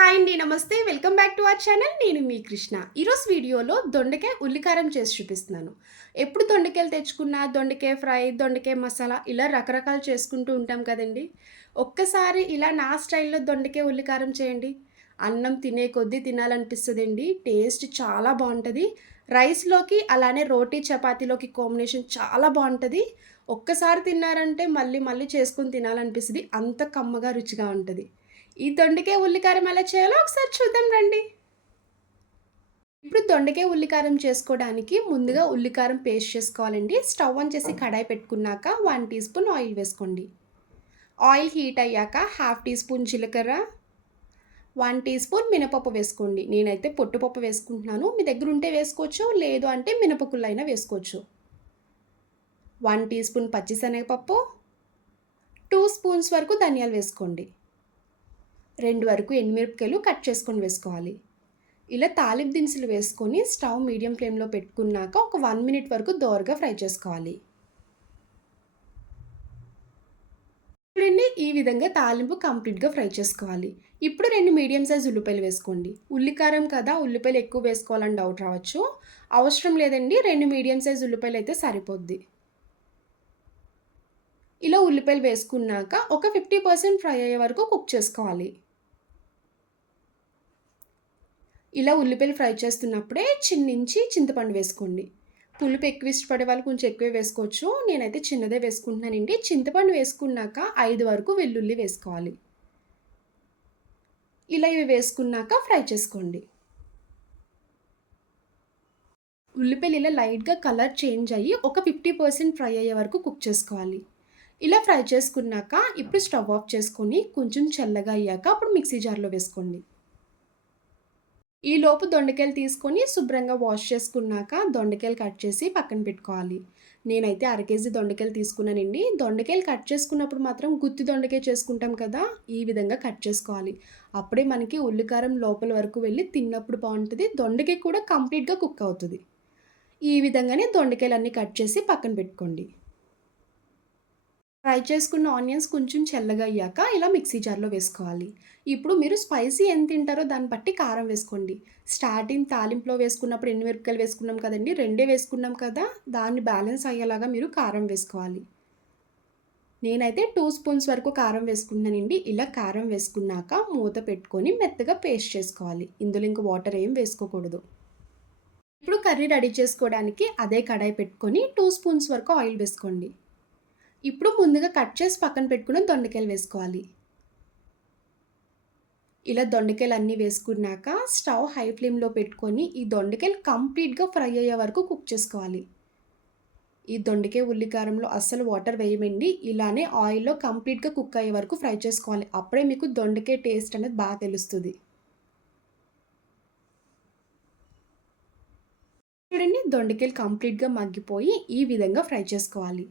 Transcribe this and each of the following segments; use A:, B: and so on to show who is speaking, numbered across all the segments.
A: Hi అండి నమస్తే. Welcome back to our channel. నేను మీ కృష్ణ. ఈరోజు వీడియోలో దొండకాయ ఉల్లికారం చేసి చూపిస్తున్నాను. ఎప్పుడు దొండకాయలు తెచ్చుకున్నా దొండకాయ ఫ్రై దొండకాయ మసాలా ఇలా రకరకాలు చేసుకుంటూ ఉంటాం కదండి. ఒక్కసారి ఇలా నా స్టైల్లో దొండకాయ ఉల్లికారం చేయండి. అన్నం తినే కొద్దీ తినాలనిపిస్తుందండి. టేస్ట్ చాలా బాగుంటుంది. రైస్లోకి అలానే రోటీ చపాతీలోకి కాంబినేషన్ చాలా బాగుంటుంది. ఒక్కసారి తిన్నారంటే మళ్ళీ మళ్ళీ చేసుకుని తినాలనిపిస్తుంది. అంత కమ్మగా రుచిగా ఉంటుంది. ఈ దొండకాయ ఉల్లికారం ఎలా చేయాలో ఒకసారి చూద్దాం రండి. ఇప్పుడు దొండకాయ ఉల్లికారం చేసుకోవడానికి ముందుగా ఉల్లికారం పేస్ట్ చేసుకోవాలండి. స్టవ్ ఆన్ చేసి కడాయి పెట్టుకున్నాక వన్ టీ స్పూన్ ఆయిల్ వేసుకోండి. ఆయిల్ హీట్ అయ్యాక హాఫ్ టీ స్పూన్ జీలకర్ర వన్ టీ స్పూన్ మినపప్పు వేసుకోండి. నేనైతే పొట్టుపప్పు వేసుకుంటున్నాను. మీ దగ్గర ఉంటే వేసుకోవచ్చు లేదు అంటే మినపకుళ్ళైనా వేసుకోవచ్చు. వన్ టీ స్పూన్ పచ్చిశనగపప్పు టూ స్పూన్స్ వరకు ధనియాలు వేసుకోండి. రెండు వరకు ఎండుమిరపకాయలు కట్ చేసుకొని వేసుకోవాలి. ఇలా తాలింపు దినుసులు వేసుకొని స్టవ్ మీడియం ఫ్లేమ్లో పెట్టుకున్నాక ఒక వన్ మినిట్ వరకు దోరగా ఫ్రై చేసుకోవాలి. చూడండి ఈ విధంగా తాలింపు కంప్లీట్గా ఫ్రై చేసుకోవాలి. ఇప్పుడు రెండు మీడియం సైజ్ ఉల్లిపాయలు వేసుకోండి. ఉల్లికారం కదా ఉల్లిపాయలు ఎక్కువ వేసుకోవాలని డౌట్ రావచ్చు. అవసరం లేదండి రెండు మీడియం సైజ్ ఉల్లిపాయలు అయితే సరిపోద్ది. ఇలా ఉల్లిపాయలు వేసుకున్నాక ఒక ఫిఫ్టీ పర్సెంట్ ఫ్రై అయ్యే వరకు కుక్ చేసుకోవాలి. ఇలా ఉల్లిపాయలు ఫ్రై చేస్తున్నప్పుడే చిన్నించి చింతపండు వేసుకోండి. పులుపు ఎక్కువ ఇష్టపడే వాళ్ళు కొంచెం ఎక్కువే వేసుకోవచ్చు. నేనైతే చిన్నదే వేసుకుంటున్నానండి. చింతపండు వేసుకున్నాక ఐదు వరకు వెల్లుల్లి వేసుకోవాలి. ఇలా ఇవి వేసుకున్నాక ఫ్రై చేసుకోండి. ఉల్లిపాయలు ఇలా లైట్గా కలర్ చేంజ్ అయ్యి ఒక ఫిఫ్టీ పర్సెంట్ ఫ్రై అయ్యే వరకు కుక్ చేసుకోవాలి. ఇలా ఫ్రై చేసుకున్నాక ఇప్పుడు స్టవ్ ఆఫ్ చేసుకొని కొంచెం చల్లగా అయ్యాక అప్పుడు మిక్సీ జార్లో వేసుకోండి. ఈ లోపు దొండకాయలు తీసుకొని శుభ్రంగా వాష్ చేసుకున్నాక దొండకాయలు కట్ చేసి పక్కన పెట్టుకోవాలి. నేనైతే అర కేజీ దొండకాయలు తీసుకున్నానండి. దొండకాయలు కట్ చేసుకున్నప్పుడు మాత్రం గుత్తి దొండకాయ చేసుకుంటాం కదా ఈ విధంగా కట్ చేసుకోవాలి. అప్పుడే మనకి ఉల్లికారం లోపల వరకు వెళ్ళి తిన్నప్పుడు బాగుంటుంది దొండకాయ కూడా కంప్లీట్గా కుక్ అవుతుంది. ఈ విధంగానే దొండకాయలు అన్నీ కట్ చేసి పక్కన పెట్టుకోండి. ఫ్రై చేసుకున్న ఆనియన్స్ కొంచెం చల్లగా అయ్యాక ఇలా మిక్సీ జార్లో వేసుకోవాలి. ఇప్పుడు మీరు స్పైసీ ఎంత తింటారో దాన్ని బట్టి కారం వేసుకోండి. స్టార్టింగ్ తాలింపులో వేసుకున్నప్పుడు ఎన్ని మిరపకాయలు వేసుకున్నాం కదండి? రెండే వేసుకున్నాం కదా? దాన్ని బ్యాలెన్స్ అయ్యేలాగా మీరు కారం వేసుకోవాలి. నేనైతే టూ స్పూన్స్ వరకు కారం వేసుకున్నానండి. ఇలా కారం వేసుకున్నాక మూత పెట్టుకొని మెత్తగా పేస్ట్ చేసుకోవాలి. ఇందులో ఇంకా వాటర్ ఏం వేసుకోకూడదు. ఇప్పుడు కర్రీ రెడీ చేసుకోవడానికి అదే కడాయి పెట్టుకొని టూ స్పూన్స్ వరకు ఆయిల్ వేసుకోండి. ఇప్పుడు ముందుగా కట్ చేసి పక్కన పెట్టుకున్న దొండకాయలు వేసుకోవాలి. ఇలా దొండకాయలు అన్నీ వేసుకున్నాక స్టవ్ హై ఫ్లేమ్లో పెట్టుకొని ఈ దొండకాయలు కంప్లీట్గా ఫ్రై అయ్యే వరకు కుక్ చేసుకోవాలి. ఈ దొండకాయ ఉల్లికారంలో అస్సలు వాటర్ వేయమండి. ఇలానే ఆయిల్లో కంప్లీట్గా కుక్ అయ్యే వరకు ఫ్రై చేసుకోవాలి. అప్పుడే మీకు దొండకాయ టేస్ట్ అనేది బాగా తెలుస్తుంది. చూడండి దొండకాయలు కంప్లీట్గా మగ్గిపోయి ఈ విధంగా ఫ్రై చేసుకోవాలి.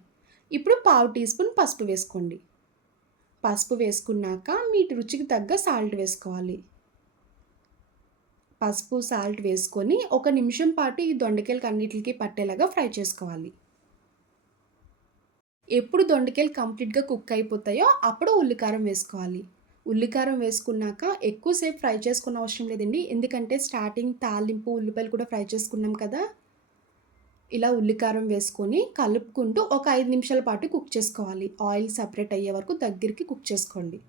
A: ఇప్పుడు పావు టీ స్పూన్ పసుపు వేసుకోండి. పసుపు వేసుకున్నాక మీ రుచికి తగ్గ సాల్ట్ వేసుకోవాలి. పసుపు సాల్ట్ వేసుకొని ఒక నిమిషం పాటు ఈ దొండకాయలకి అన్నిటికి పట్టేలాగా ఫ్రై చేసుకోవాలి. ఎప్పుడు దొండకాయలు కంప్లీట్గా కుక్ అయిపోతాయో అప్పుడు ఉల్లికారం వేసుకోవాలి. ఉల్లికారం వేసుకున్నాక ఎక్కువసేపు ఫ్రై చేసుకున్న అవసరం లేదండి. ఎందుకంటే స్టార్టింగ్ తాలింపు ఉల్లిపాయలు కూడా ఫ్రై చేసుకున్నాం కదా. ఇలా ఉల్లికారం వేసుకొని కలుపుకుంటూ ఒక ఐదు నిమిషాల పాటు కుక్ చేసుకోవాలి. ఆయిల్ సపరేట్ అయ్యే వరకు దగ్గరికి కుక్ చేసుకోండి.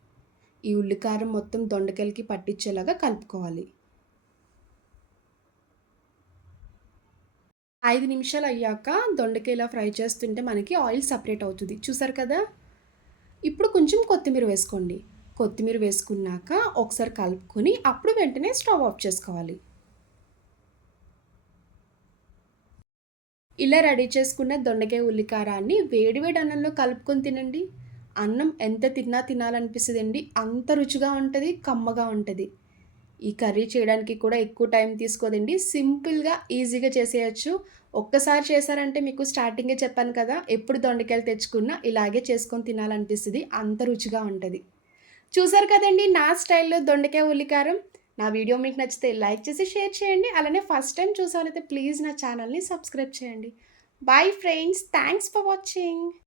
A: ఈ ఉల్లికారం మొత్తం దొండకాయలకి పట్టించేలాగా కలుపుకోవాలి. ఐదు నిమిషాలు అయ్యాక దొండకాయ ఇలా ఫ్రై చేస్తుంటే మనకి ఆయిల్ సపరేట్ అవుతుంది. చూసారు కదా? ఇప్పుడు కొంచెం కొత్తిమీర వేసుకోండి. కొత్తిమీర వేసుకున్నాక ఒకసారి కలుపుకొని అప్పుడు వెంటనే స్టవ్ ఆఫ్ చేసుకోవాలి. ఇలా రెడీ చేసుకున్న దొండకాయ ఉల్లికారాన్ని వేడివేడి అన్నంలో కలుపుకొని తినండి. అన్నం ఎంత తిన్నా తినాలనిపిస్తుందండి. అంత రుచిగా ఉంటుంది కమ్మగా ఉంటుంది. ఈ కర్రీ చేయడానికి కూడా ఎక్కువ టైం తీసుకోదండి. సింపుల్గా ఈజీగా చేసేయచ్చు. ఒక్కసారి చేశారంటే మీకు స్టార్టింగే చెప్పాను కదా ఎప్పుడు దొండకాయలు తెచ్చుకున్నా ఇలాగే చేసుకొని తినాలనిపిస్తుంది. అంత రుచిగా ఉంటుంది. చూసారు కదండి నా స్టైల్లో దొండకాయ ఉల్లికారం. నా వీడియో మీకు నచ్చితే లైక్ చేసి షేర్ చేయండి. అలానే ఫస్ట్ టైం చూసారైతే ప్లీజ్ నా ఛానల్ని సబ్స్క్రైబ్ చేయండి. Bye friends thanks for watching